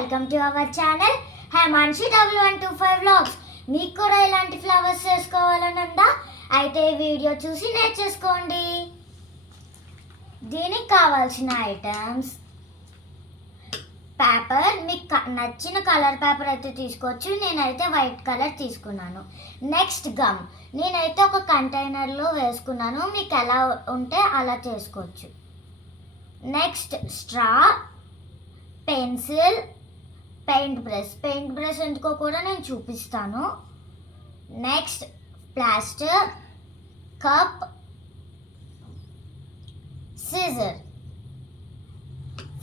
Welcome to our channel Hemanshi W125 vlogs. మీకు కూడా ఇలాంటి ఫ్లవర్స్ చేసుకోవాలని ఉందా? అయితే వీడియో చూసి నేర్చేసుకోండి. దీనికి కావాల్సిన ఐటమ్స్: పేపర్, మీకు నచ్చిన కలర్ పేపర్ అయితే తీసుకోవచ్చు. నేనైతే వైట్ కలర్ తీసుకున్నాను. నెక్స్ట్ గమ్, నేనైతే ఒక కంటైనర్లో వేసుకున్నాను. మీకు ఎలా ఉంటే అలా చేసుకోవచ్చు. Next straw, pencil, paint brush ఎందుకో కూడా నేను చూపిస్తాను. Next plaster, cup, scissor.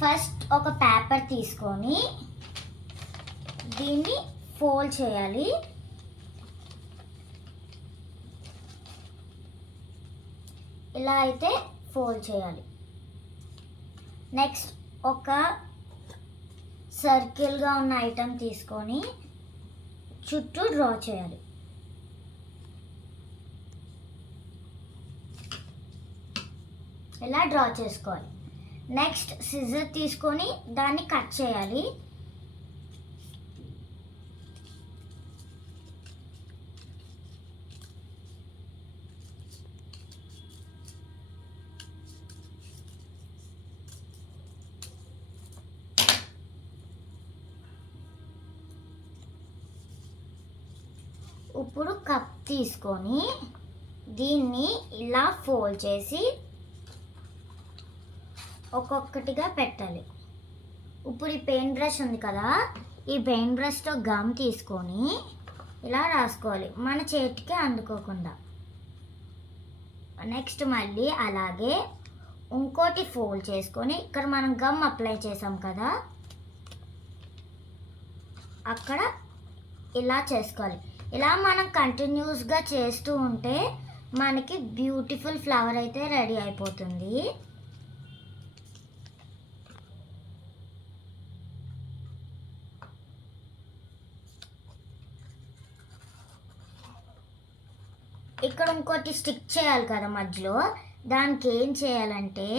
First ఒక పేపర్ తీసుకొని దీన్ని ఫోల్డ్ చేయాలి. ఇలా అయితే ఫోల్డ్ చేయాలి. నెక్స్ట్ ఒక సర్కిల్గా ఉన్న ఐటమ్ తీసుకొని చుట్టూ డ్రా చేయాలి. ఇలా డ్రా చేసుకోవాలి. నెక్స్ట్ సిజర్ తీసుకొని దాన్ని కట్ చేయాలి. ఇప్పుడు కప్ తీసుకొని దీన్ని ఇలా ఫోల్డ్ చేసి ఒక్కొక్కటిగా పెట్టాలి. ఇప్పుడు ఈ పెయింట్ బ్రష్ ఉంది కదా, ఈ పెయింట్ బ్రష్తో గమ్ తీసుకొని ఇలా రాసుకోవాలి, మన చేతికి అందుకోకుండా. నెక్స్ట్ మళ్ళీ అలాగే ఇంకోటి ఫోల్డ్ చేసుకొని ఇక్కడ మనం గమ్ అప్లై చేసాం కదా, అక్కడ ఇలా చేసుకోవాలి. ఇలా మనం కంటిన్యూస్గా చేస్తూ ఉంటే మనకి బ్యూటిఫుల్ ఫ్లవర్ అయితే రెడీ అయిపోతుంది. ఇక్కడ ఇంకోటి స్టిక్ చేయాలి కదా మధ్యలో, దానికి ఏం చేయాలంటే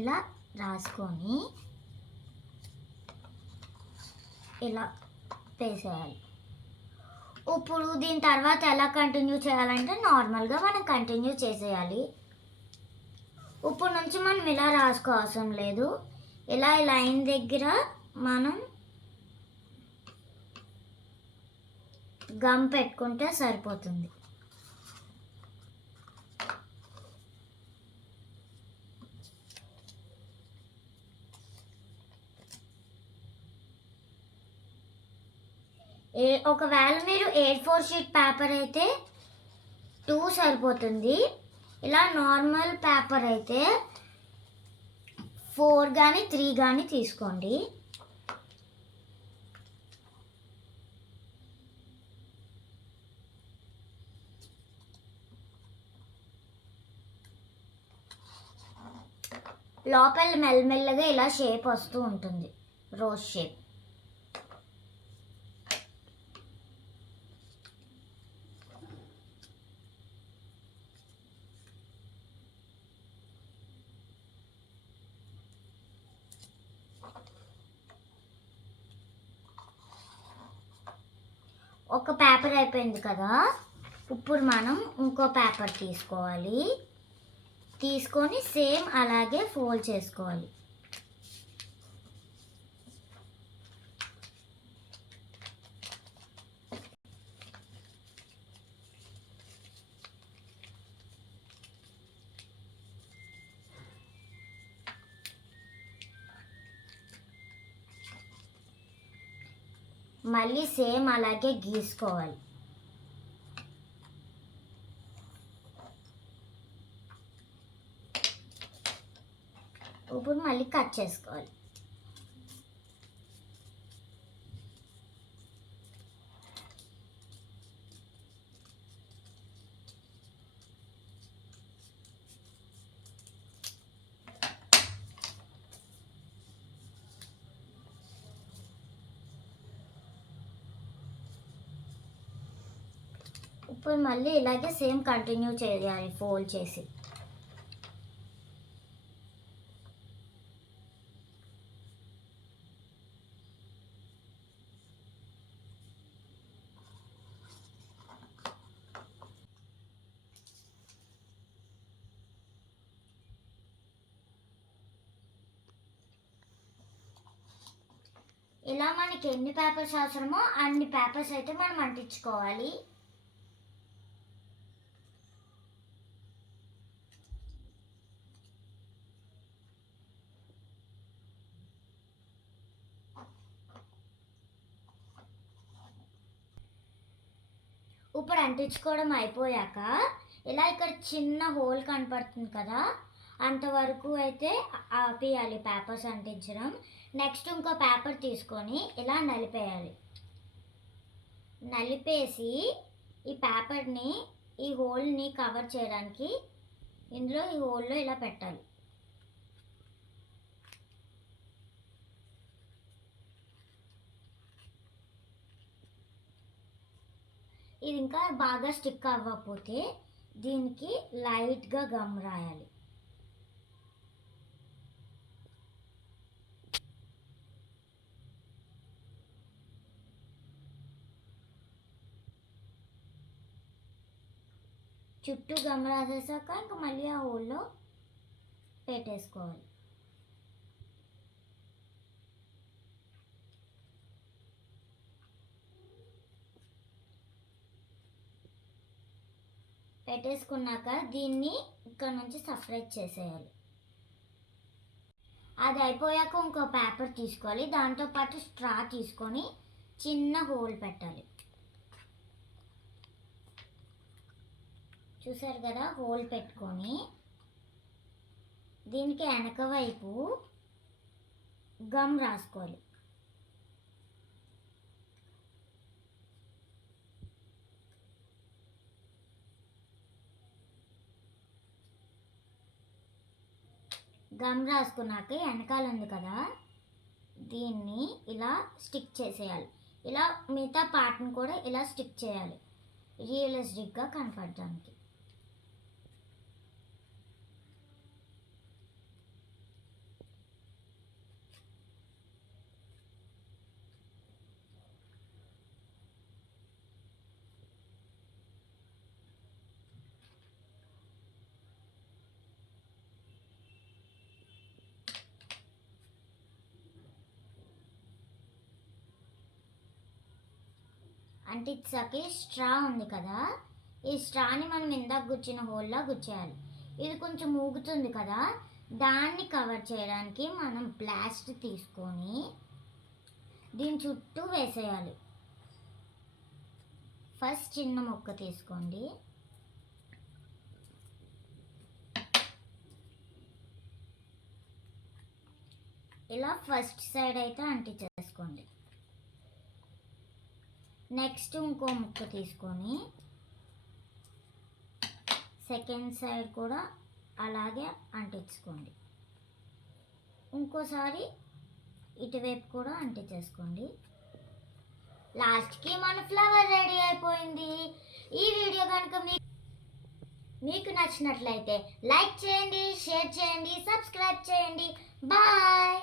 ఇలా రాసుకొని ఇలా వేసేయాలి. ఇప్పుడు దీని తర్వాత ఎలా కంటిన్యూ చేయాలంటే నార్మల్గా మనం కంటిన్యూ చేసేయాలి. ఇప్పుడు నుంచి మనం ఇలా రాసుకోవాల్సిన లేదు. ఇలా ఈ లైన్ దగ్గర మనం గమ్ పెట్టుకుంటే సరిపోతుంది. ఒకవేళ మీరు A4 షీట్ పేపర్ అయితే 2 సరిపోతుంది. ఇలా నార్మల్ పేపర్ అయితే 4 కానీ 3 కానీ తీసుకోండి. లోపల మెల్లమెల్లగా ఇలా షేప్ వస్తూ ఉంటుంది, రోజ్ షేప్. ఒక పేపర్ అయిపోయింది కదా, ఇప్పుడు మనం ఇంకో పేపర్ తీసుకోవాలి. తీసుకొని సేమ్ అలాగే ఫోల్డ్ చేసుకోవాలి. మళ్ళీ సేమ్ అలాగే గీసుకోవాలి. ఇప్పుడు మళ్ళీ కట్ చేసుకోవాలి. ఇప్పుడు మళ్ళీ ఇలాగే సేమ్ కంటిన్యూ చేయాలి ఫోల్డ్ చేసి. ఇలా మనకి ఎన్ని పేపర్స్ అవసరమో అన్ని పేపర్స్ అయితే మనం అంటించుకోవాలి. ఇప్పుడు అంటించుకోవడం అయిపోయాక ఇలా ఇక్కడ చిన్న హోల్ కనపడుతుంది కదా, అంతవరకు అయితే ఆపేయాలి పేపర్స్ అంటించడం. నెక్స్ట్ ఇంకో పేపర్ తీసుకొని ఇలా నలిపేయాలి. నలిపేసి ఈ పేపర్ని ఈ హోల్ని కవర్ చేయడానికి ఇందులో ఈ హోల్లో ఇలా పెట్టాలి. ఇది ఇంకా బాగా స్టిక్ అవ్వకపోతే దీనికి లైట్గా గమ్ రాయాలి. చుట్టూ గమ్ రాసేసాక ఇంకా మళ్ళీ ఆ హోల్లో పెట్టేసుకోవాలి. పెట్టేసుకున్నాక దీన్ని ఇక్కడ నుంచి సపరేట్ చేసేయాలి. అది అయిపోయాక ఇంకో పేపర్ తీసుకోవాలి. దాంతోపాటు స్ట్రా తీసుకొని చిన్న హోల్ పెట్టాలి. చూసారు కదా, హోల్ పెట్టుకొని దీనికి వెనక వైపు గమ్ రాసుకోవాలి. గమ్ రాసుకున్నాక వెనకాల ఉంది కదా, దీన్ని ఇలా స్టిక్ చేసేయాలి. ఇలా మిగతా పార్ట్ని కూడా ఇలా స్టిక్ చేయాలి రియలిస్టిక్గా కనపడడానికి. అంటించాక స్ట్రా ఉంది కదా, ఈ స్ట్రాని మనం ఇందాక గుచ్చిన హోల్లా గుచ్చేయాలి. ఇది కొంచెం ఊగుతుంది కదా, దాన్ని కవర్ చేయడానికి మనం ప్లాస్టిక్ తీసుకొని దీని చుట్టూ వేసేయాలి. ఫస్ట్ చిన్న ముక్క తీసుకోండి. ఇలా ఫస్ట్ సైడ్ అయితే అంటించేసుకోండి. నెక్స్ట్ ఇంకో ముక్క తీసుకొని సెకండ్ సైడ్ కూడా అలాగే అంటించుకోండి. ఇంకోసారి ఇటువైపు కూడా అంటించేసుకోండి. లాస్ట్కి మన ఫ్లవర్ రెడీ అయిపోయింది. ఈ వీడియో కనుక మీకు నచ్చినట్లయితే లైక్ చేయండి, షేర్ చేయండి, సబ్స్క్రైబ్ చేయండి. బాయ్.